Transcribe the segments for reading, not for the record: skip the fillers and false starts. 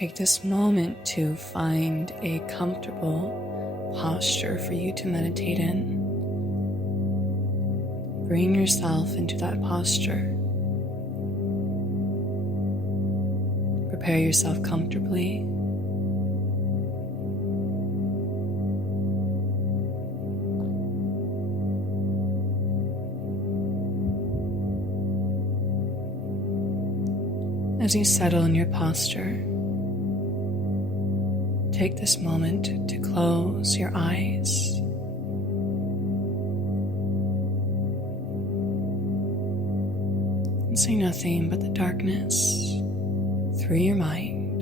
Take this moment to find a comfortable posture for you to meditate in. Bring yourself into that posture. Prepare yourself comfortably. As you settle in your posture, take this moment to close your eyes. And see nothing but the darkness through your mind.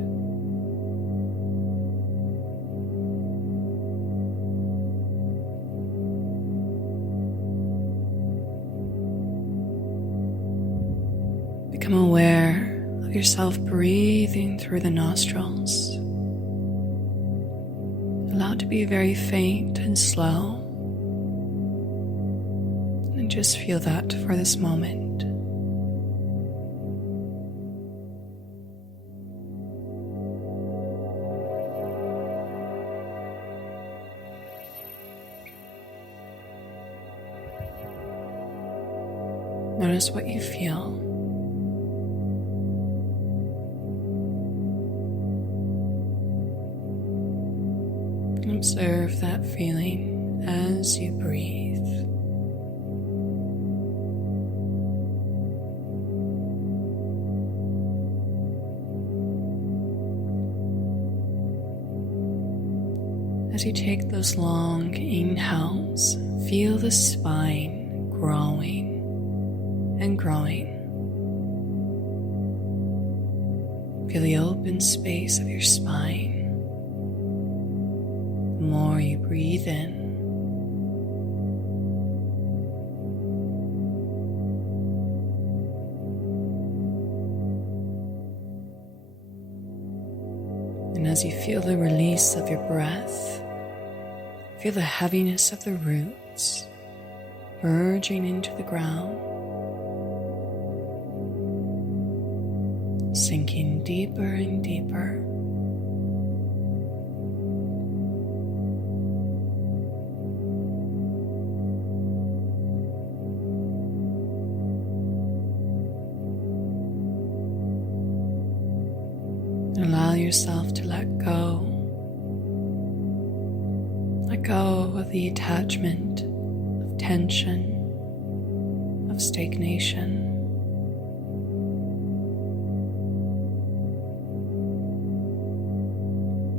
Become aware of yourself breathing through the nostrils. Allow it to be very faint and slow. And just feel that for this moment. Notice what you feel. Observe that feeling as you breathe. As you take those long inhales, feel the spine growing and growing. Feel the open space of your spine. The more you breathe in, and as you feel the release of your breath, feel the heaviness of the roots merging into the ground, sinking deeper and deeper. Allow yourself to let go. Let go of the attachment, of tension, of stagnation.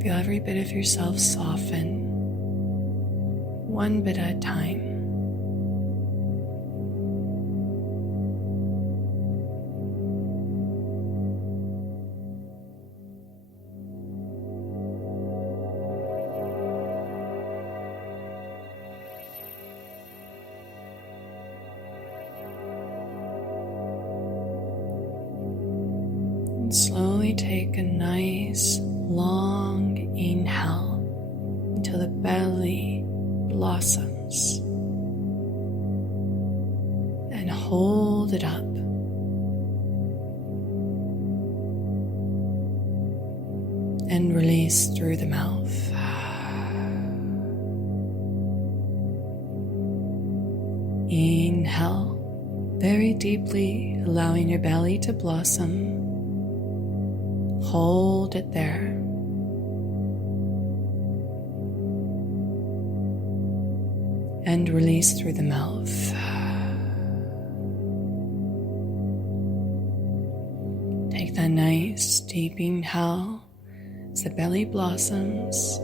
Feel every bit of yourself soften, one bit at a time. And slowly take a nice long inhale until the belly blossoms, and hold it up. And release through the mouth. Inhale very deeply, allowing your belly to blossom. Hold it there. And release through the mouth. Take that nice deep inhale as the belly blossoms.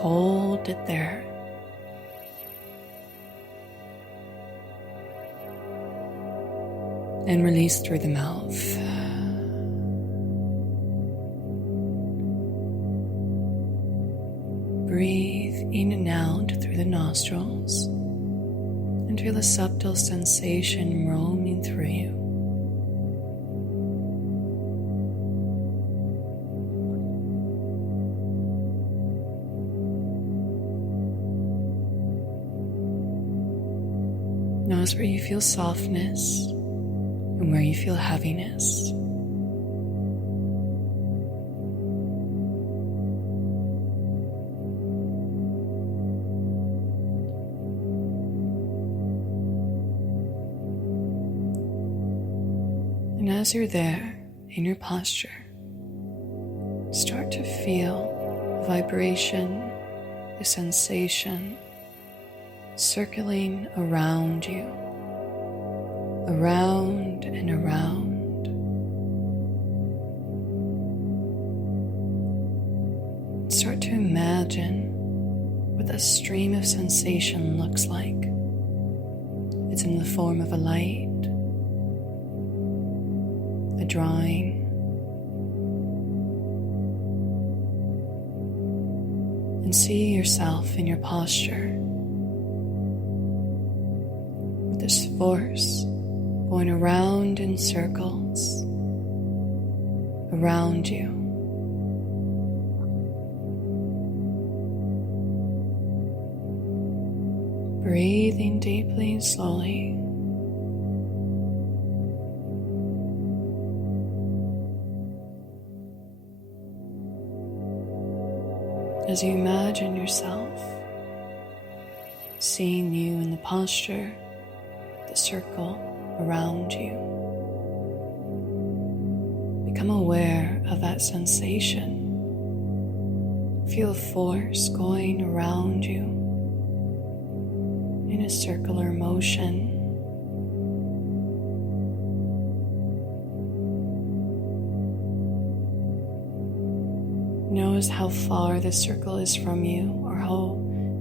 Hold it there. And release through the mouth. Breathe in and out through the nostrils and feel a subtle sensation roaming through you. Notice where you feel softness and where you feel heaviness. And as you're there in your posture, start to feel the vibration, the sensation circling around you, around and around. Start to imagine what that stream of sensation looks like. It's in the form of a light, a drawing, and see yourself in your posture with this force going around in circles around you. Breathing deeply and slowly. As you imagine yourself seeing you in the posture, the circle around you, become aware of that sensation. Feel force going around you in a circular motion. Notice how far the circle is from you or how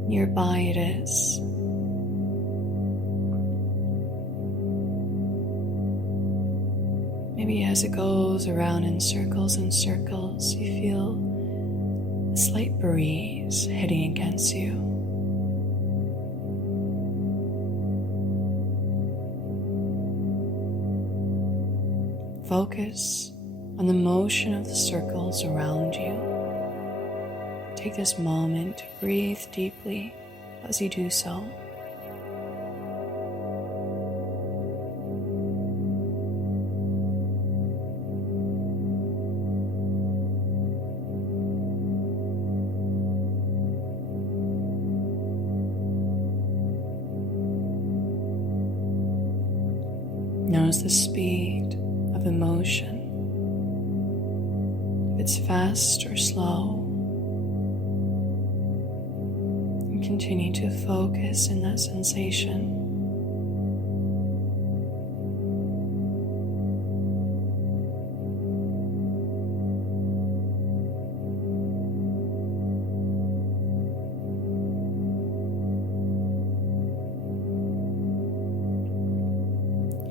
nearby it is. Maybe as it goes around in circles and circles, you feel a slight breeze hitting against you. Focus on the motion of the circles around you. Take this moment to breathe deeply as you do so. Notice the speed of the motion, if it's fast or slow, and continue to focus in that sensation.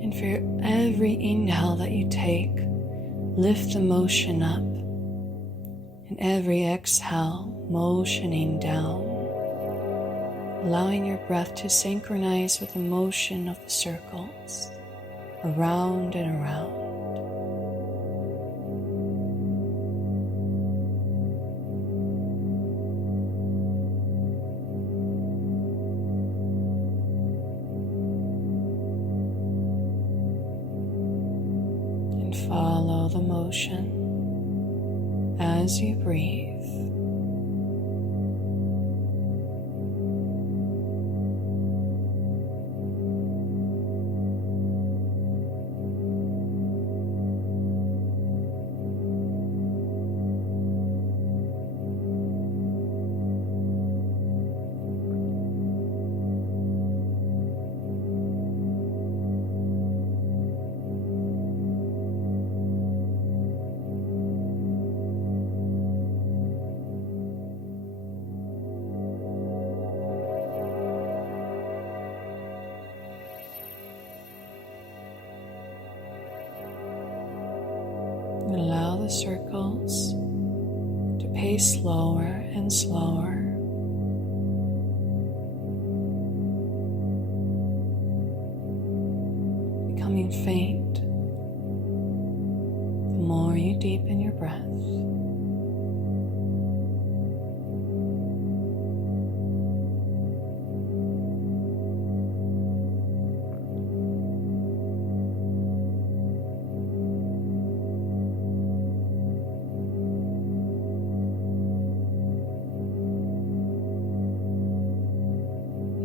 And for every inhale that you take, lift the motion up, and every exhale, motioning down, allowing your breath to synchronize with the motion of the circles, around and around. Follow the motion as you breathe. Allow the circles to pace slower and slower. Becoming faint the more you deepen your breath.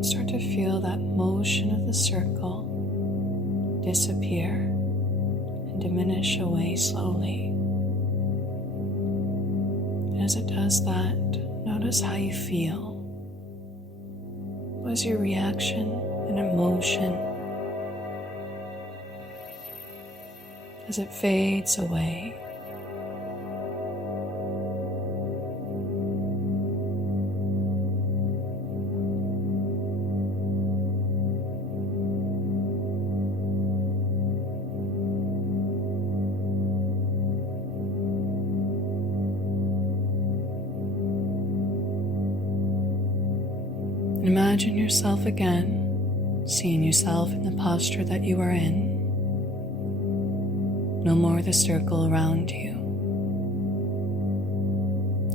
Start to feel that motion of the circle disappear and and diminish away slowly. And as it does that, notice how you feel. What is your reaction and emotion as it fades away? And imagine yourself again, seeing yourself in the posture that you are in. No more the circle around you.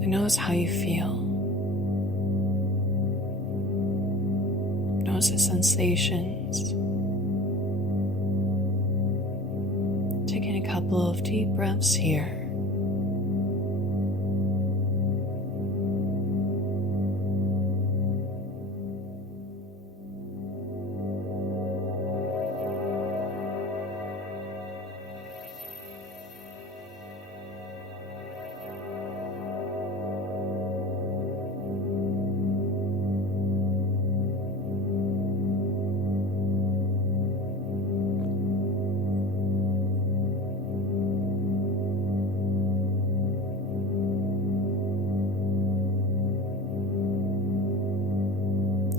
And notice how you feel. Notice the sensations. Taking a couple of deep breaths here.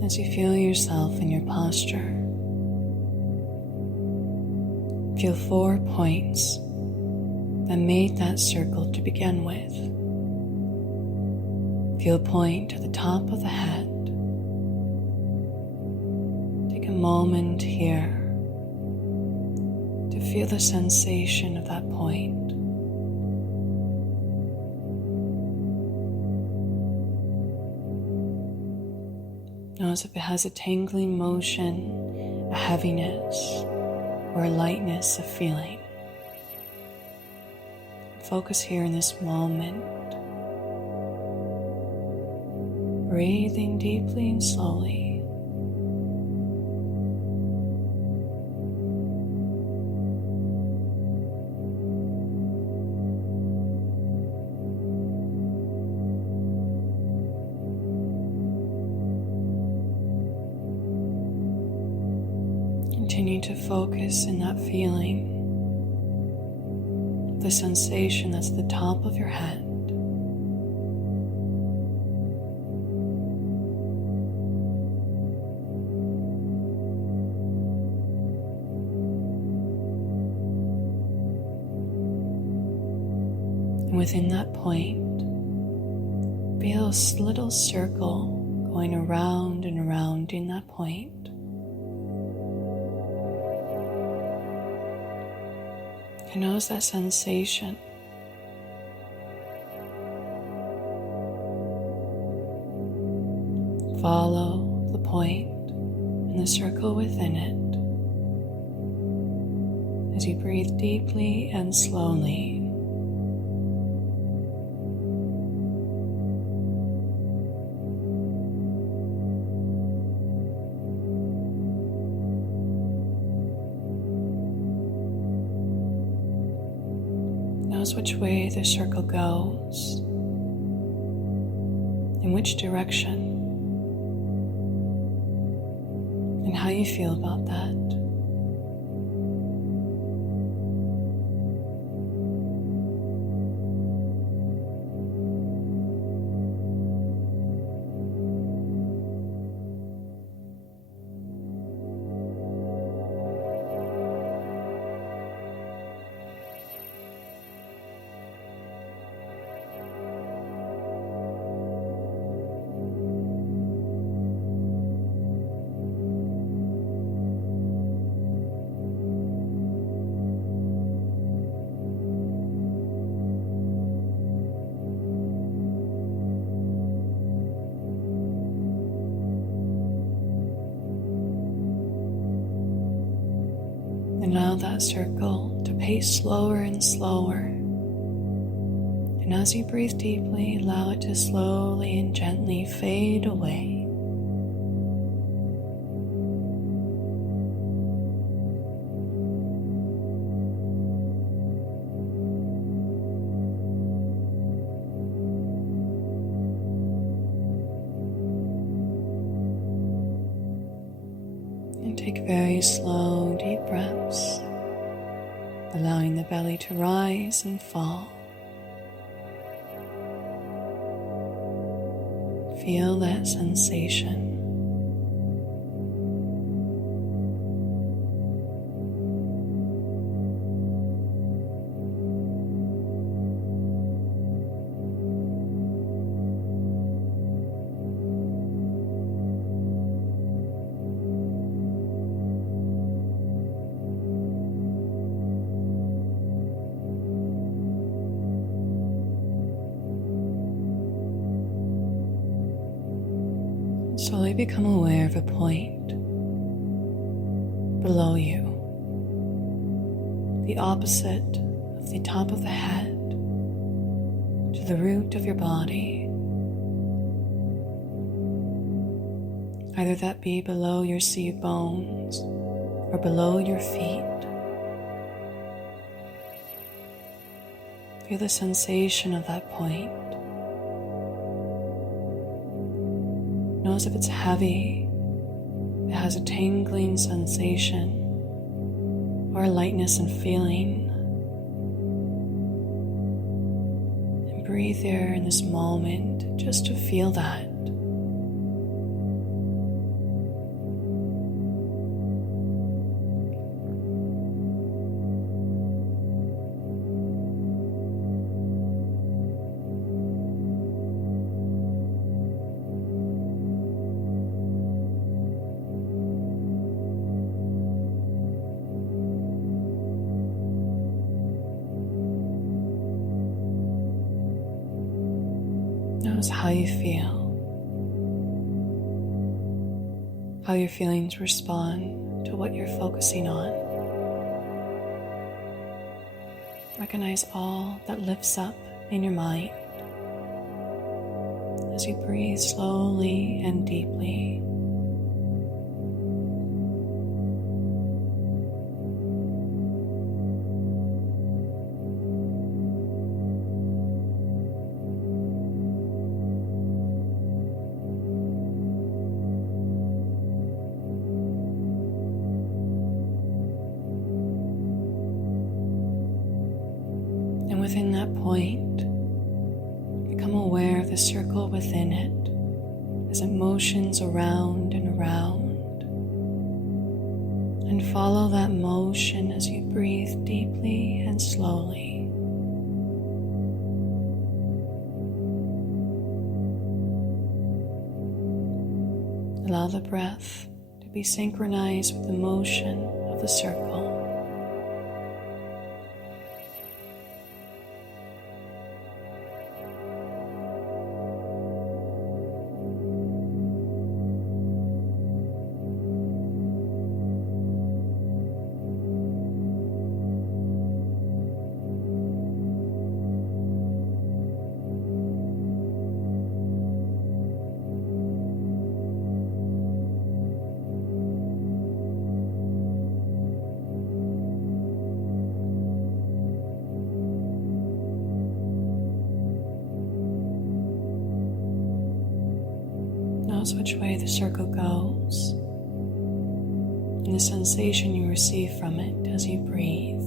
As you feel yourself in your posture, feel 4 points that made that circle to begin with. Feel a point at the top of the head. Take a moment here to feel the sensation of that point. Notice if it has a tingling motion, a heaviness, or a lightness of feeling. Focus here in this moment. Breathing deeply and slowly. Continue to focus in that feeling, the sensation that's at the top of your head. And within that point, feel a little circle going around and around in that point. And notice that sensation. Follow the point and the circle within it as you breathe deeply and slowly. Notice which way the circle goes, in which direction, and how you feel about that. Allow that circle to pace slower and slower. And as you breathe deeply, allow it to slowly and gently fade away. And take very slow, deep breaths, allowing the belly to rise and fall. Feel that sensation. Slowly become aware of a point below you, the opposite of the top of the head to the root of your body. Either that be below your seat bones or below your feet. Feel the sensation of that point. Know as if it's heavy, it has a tingling sensation or a lightness and feeling. And breathe there in this moment just to feel that. Notice how you feel, how your feelings respond to what you're focusing on. Recognize all that lifts up in your mind as you breathe slowly and deeply. And within that point, become aware of the circle within it as it motions around and around. And follow that motion as you breathe deeply and slowly. Allow the breath to be synchronized with the motion of the circle. Notice which way the circle goes and the sensation you receive from it as you breathe.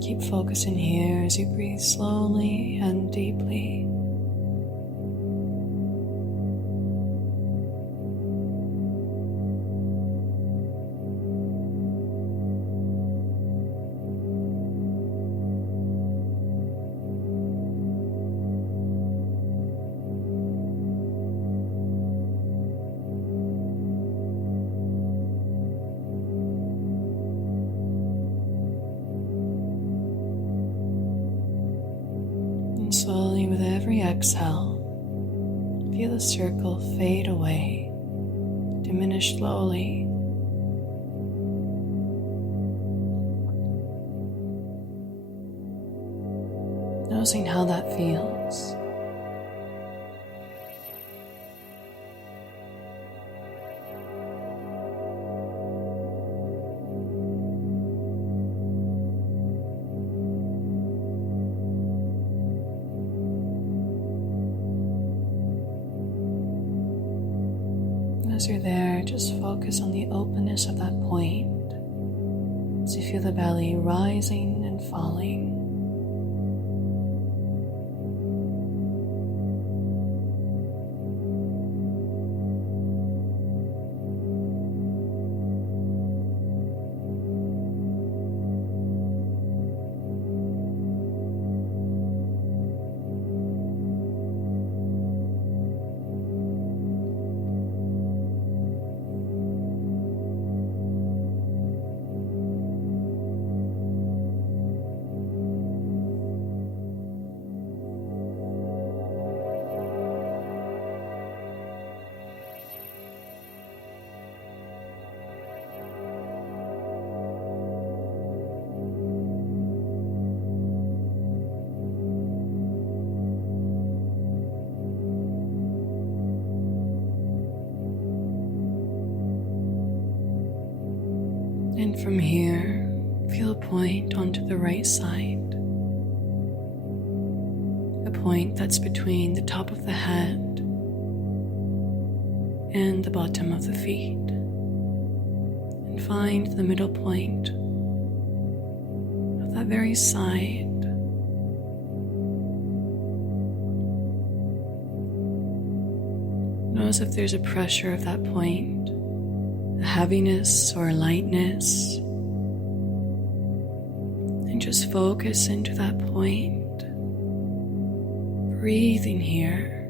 Keep focusing here as you breathe slowly and deeply. And slowly, with every exhale, feel the circle fade away, diminish slowly. Notice noticing how that feels. As you're there, just focus on the openness of that point as you feel the belly rising and falling. And from here, feel a point onto the right side. A point that's between the top of the head and the bottom of the feet. And find the middle point of that very side. Notice if there's a pressure of that point, a heaviness or a lightness, and just focus into that point, breathing here,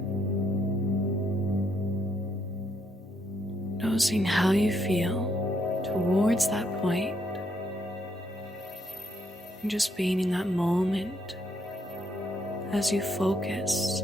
noticing how you feel towards that point, and just being in that moment as you focus.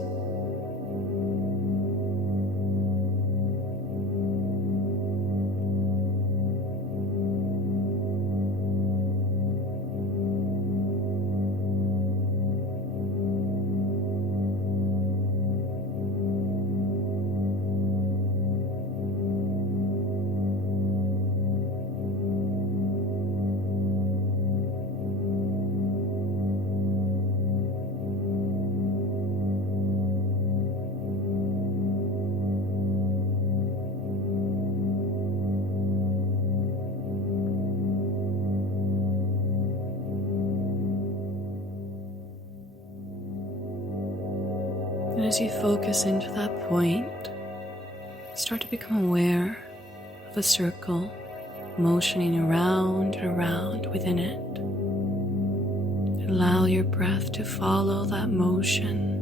And as you focus into that point, start to become aware of a circle motioning around and around within it. Allow your breath to follow that motion.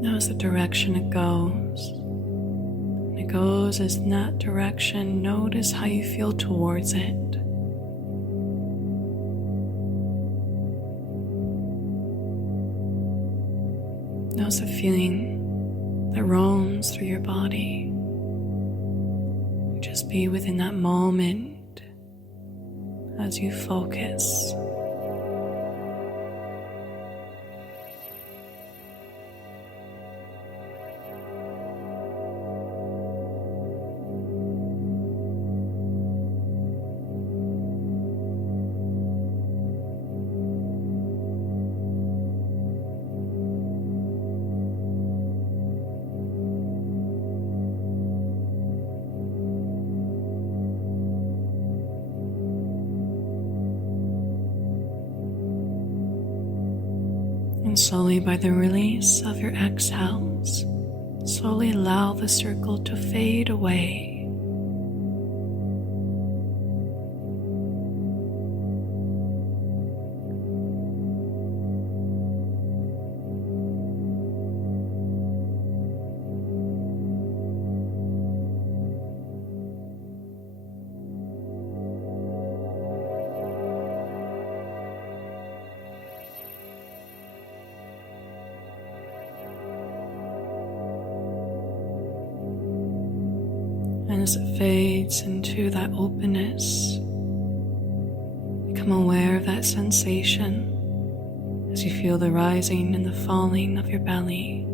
Notice the direction it goes. When it goes in that direction, notice how you feel towards it. Notice the feeling that roams through your body. Just be within that moment as you focus. And slowly, by the release of your exhales, slowly allow the circle to fade away. as it fades into that openness, become aware of that sensation as you feel the rising and the falling of your belly.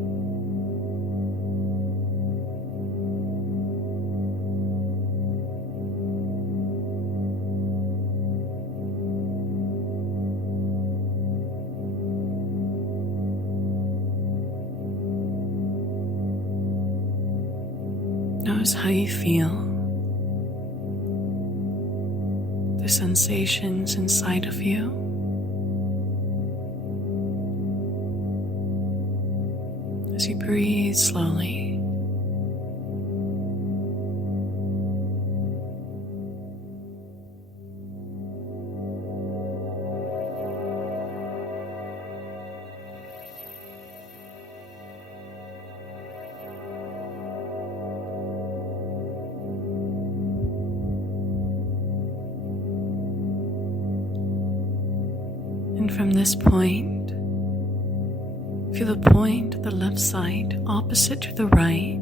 Notice how you feel, the sensations inside of you. As you breathe slowly. And from this point, feel the point of the left side opposite to the right.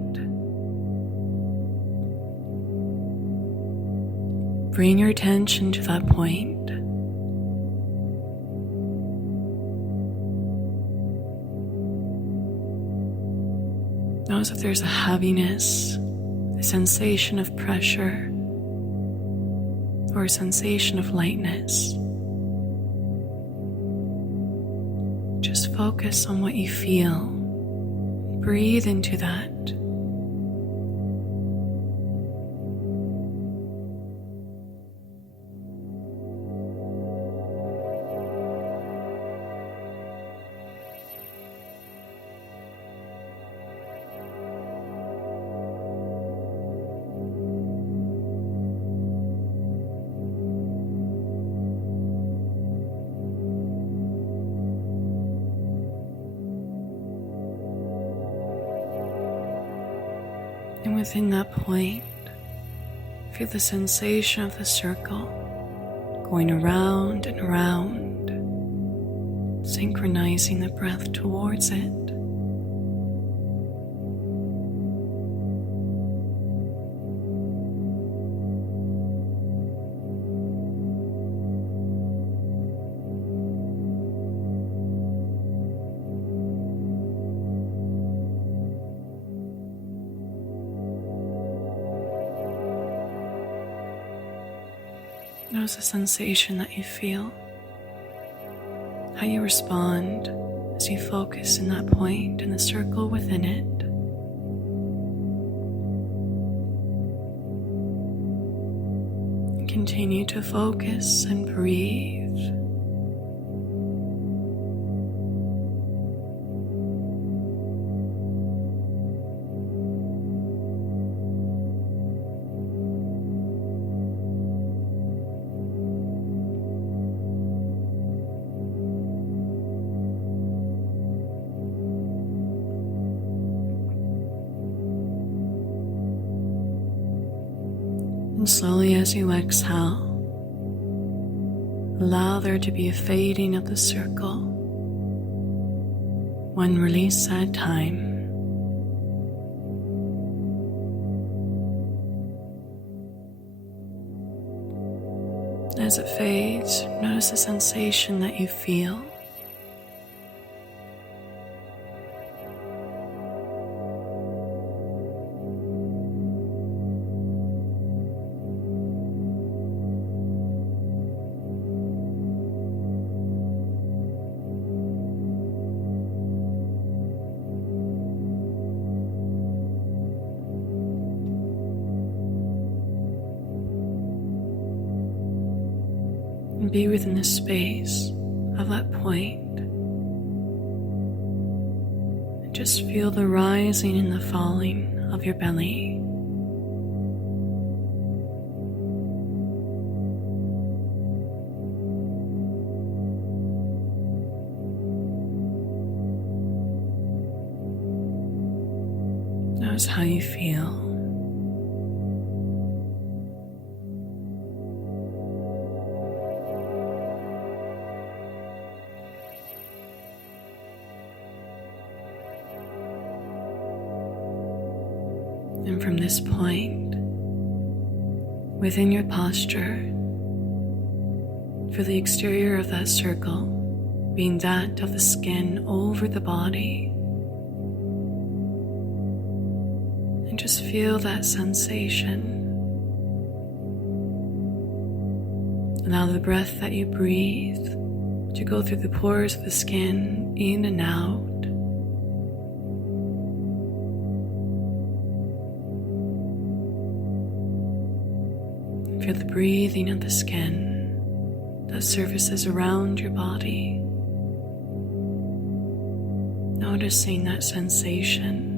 Bring your attention to that point. Notice if there's a heaviness, a sensation of pressure, or a sensation of lightness. Just focus on what you feel. Breathe into that. And within that point, feel the sensation of the circle going around and around, synchronizing the breath towards it. Notice the sensation that you feel, how you respond as you focus in that point and the circle within it. And continue to focus and breathe. And slowly as you exhale, allow there to be a fading of the circle, one release at a time. As it fades, notice the sensation that you feel. And be within the space of that point. And just feel the rising and the falling of your belly. Notice how you feel. And from this point, Within your posture, feel the exterior of that circle being that of the skin over the body. And just feel that sensation. Allow the breath that you breathe to go through the pores of the skin, in and out. Feel the breathing of the skin that surfaces around your body. Noticing that sensation.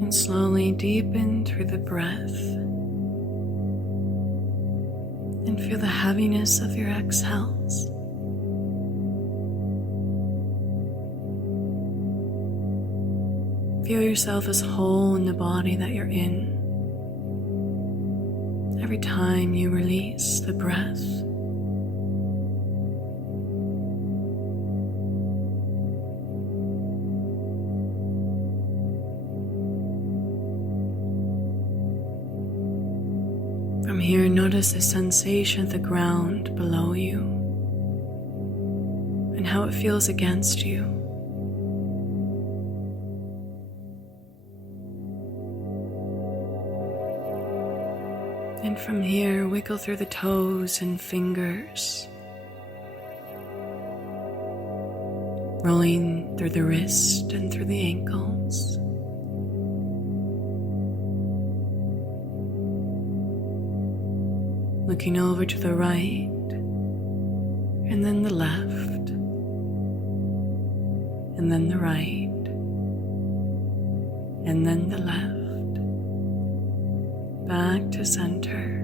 And slowly deepen through the breath and feel the heaviness of your exhales. Feel yourself as whole in the body that you're in. Every time you release the breath, from here, notice the sensation of the ground below you and how it feels against you. And from here, wiggle through the toes and fingers, rolling through the wrist and through the ankles. Looking over to the right, and then the left, and then the right, and then the left, back to center.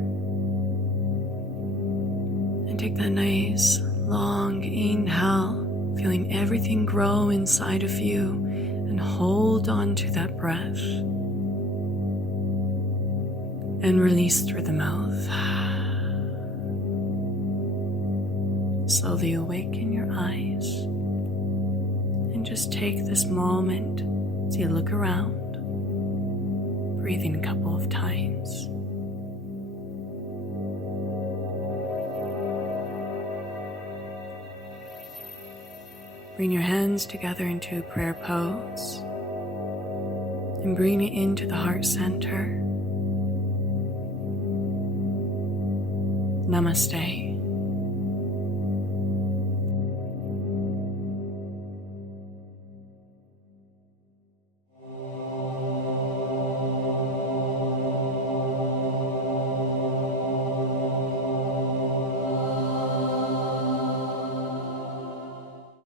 And take that nice long inhale, feeling everything grow inside of you, and hold on to that breath. And release through the mouth. Slowly awaken your eyes and just take this moment as you look around, breathing a couple of times. Bring your hands together into a prayer pose and bring it into the heart center. Namaste.